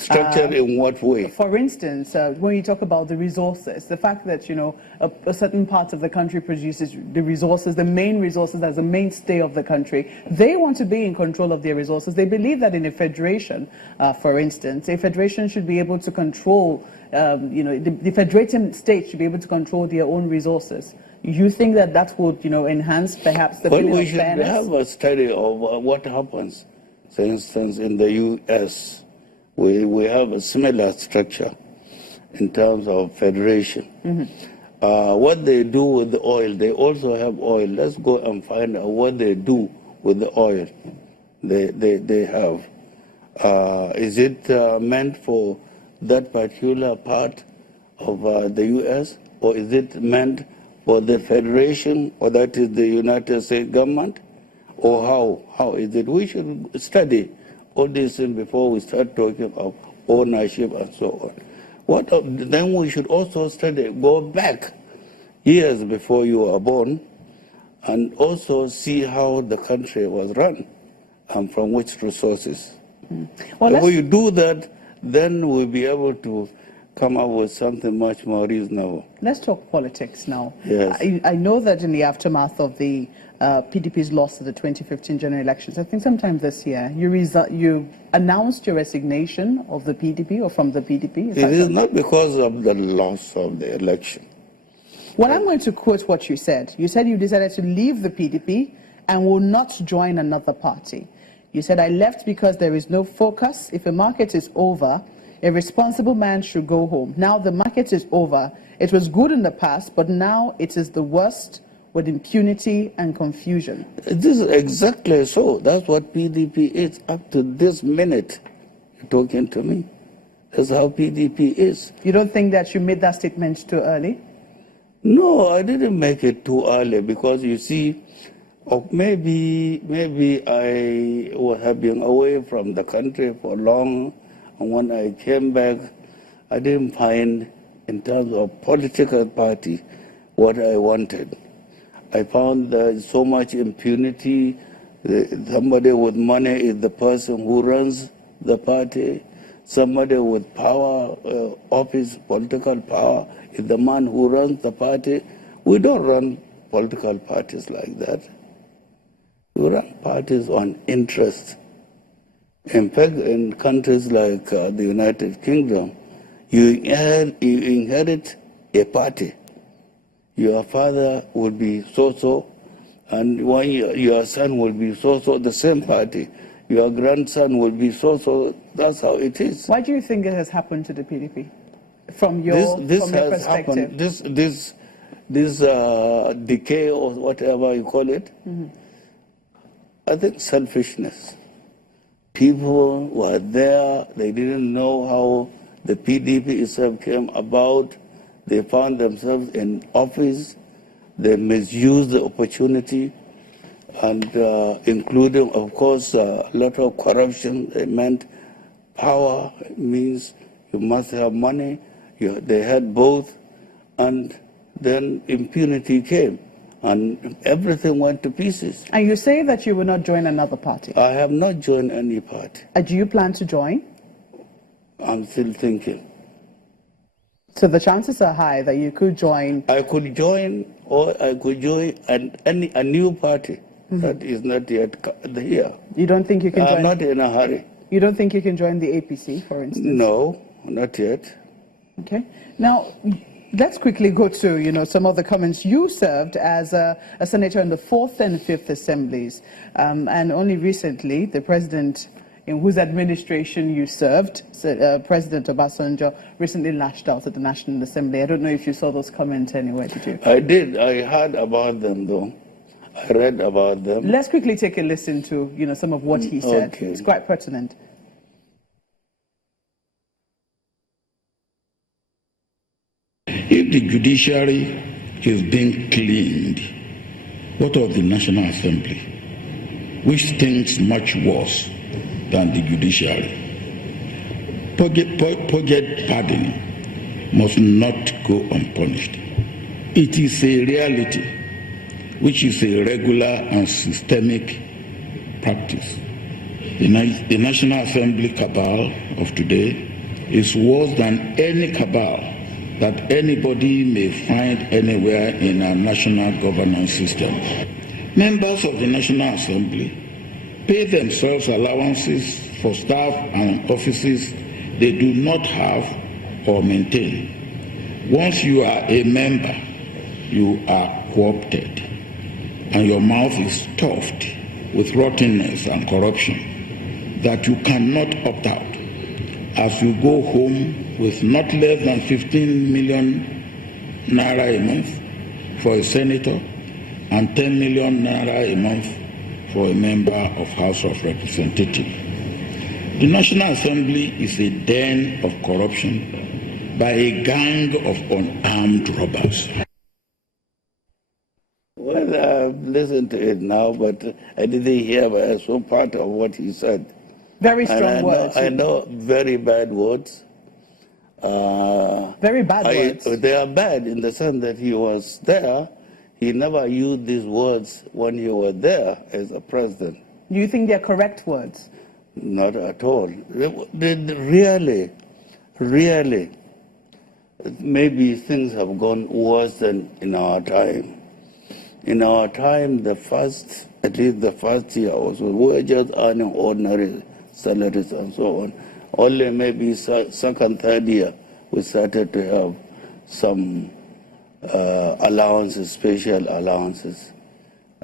Structured in what way? For instance, when you talk about the resources, the fact that, a certain part of the country produces the resources, the main resources as a mainstay of the country, they want to be in control of their resources. They believe that in a federation, for instance, a federation should be able to control, the federated state should be able to control their own resources. You think that that would, enhance perhaps the feeling of fairness? We should have a study of what happens. For instance, in the U.S., we have a similar structure in terms of federation. What they do with the oil, they also have oil. Let's go and find out what they do with the oil they have. Is it meant for that particular part of the U.S., or is it meant for the federation, or that is the United States government, or how is it? We should study all these things before we start talking of ownership and so on. Then we should also study, go back years before you were born, and also see how the country was run and from which resources. Well, if we do that, then we'll be able to come up with something much more reasonable. Let's talk politics now. Yes. I know that in the aftermath of the PDP's loss to the 2015 general elections, I think sometime this year, you announced your resignation of the PDP or from the PDP. It is not because of the loss of the election. Well, I'm going to quote what you said. You said you decided to leave the PDP and will not join another party. You said, I left because there is no focus. If a market is over, a responsible man should go home. Now the market is over. It was good in the past, but now it is the worst, with impunity and confusion. This is exactly so. That's what PDP is up to this minute. You're talking to me. That's how PDP is. You don't think that you made that statement too early? No, I didn't make it too early because, you see, maybe I would have been away from the country for long, and when I came back, I didn't find, in terms of political party, what I wanted. I found there's so much impunity. Somebody with money is the person who runs the party. Somebody with power, office, political power, is the man who runs the party. We don't run political parties like that. We run parties on interest. In fact, in countries like the United Kingdom, you inherit a party. Your father will be so-so, and your son will be so-so, the same party. Your grandson will be so-so. That's how it is. Why do you think it has happened to the PDP? From your perspective? This decay or whatever you call it, I think selfishness. People were there, they didn't know how the PDP itself came about. They found themselves in office, they misused the opportunity, and including, of course, a lot of corruption. They meant power means you must have money. They had both, and then impunity came, and everything went to pieces. And you say that you will not join another party? I have not joined any party. Do you plan to join? I'm still thinking. So the chances are high that you could join? I could join, or I could join a new party that is not yet here. You don't think you can join? I'm not in a hurry. You don't think you can join the APC, for instance? No, not yet. Okay. Now, let's quickly go to, some of the comments. You served as a senator in the 4th and 5th assemblies, and only recently, the president in whose administration you served, President Obasanjo, recently lashed out at the National Assembly. I don't know if you saw those comments anywhere, did you? I did. I heard about them, though. I read about them. Let's quickly take a listen to, some of what he said. Okay. It's quite pertinent. If the judiciary is being cleaned, what of the National Assembly, which stinks much worse than the judiciary? Purged pardon must not go unpunished. It is a reality, which is a regular and systemic practice. The National Assembly cabal of today is worse than any cabal that anybody may find anywhere in our national governance system. Members of the National Assembly pay themselves allowances for staff and offices they do not have or maintain. Once you are a member, you are co-opted, and your mouth is stuffed with rottenness and corruption that you cannot opt out. As you go home with not less than 15 million naira a month for a senator and 10 million naira a month for a member of House of Representatives. The National Assembly is a den of corruption by a gang of unarmed robbers. Well, I've listened to it now, but I didn't hear, but I saw part of what he said. Very strong words. I know very bad words. Very bad words. They are bad in the sense that he was there. He never used these words when he was there as a president. Do you think they're correct words? Not at all. Really, maybe things have gone worse than in our time. In our time, at least the first year also, we were just earning ordinary salaries and so on. Only maybe second, third year, we started to have some allowances, special allowances.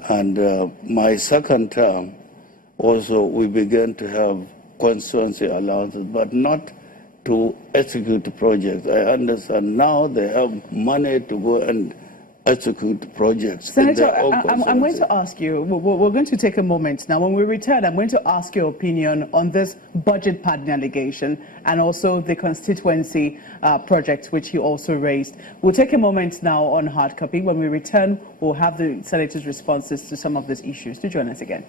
And my second term, also we began to have constituency allowances, but not to execute projects. I understand now they have money to go and execute projects. Senator, I'm going to ask you, we're going to take a moment now. When we return, I'm going to ask your opinion on this budget padding allegation and also the constituency project, which you also raised. We'll take a moment now on hard copy. When we return, we'll have the Senator's responses to some of these issues. Do join us again.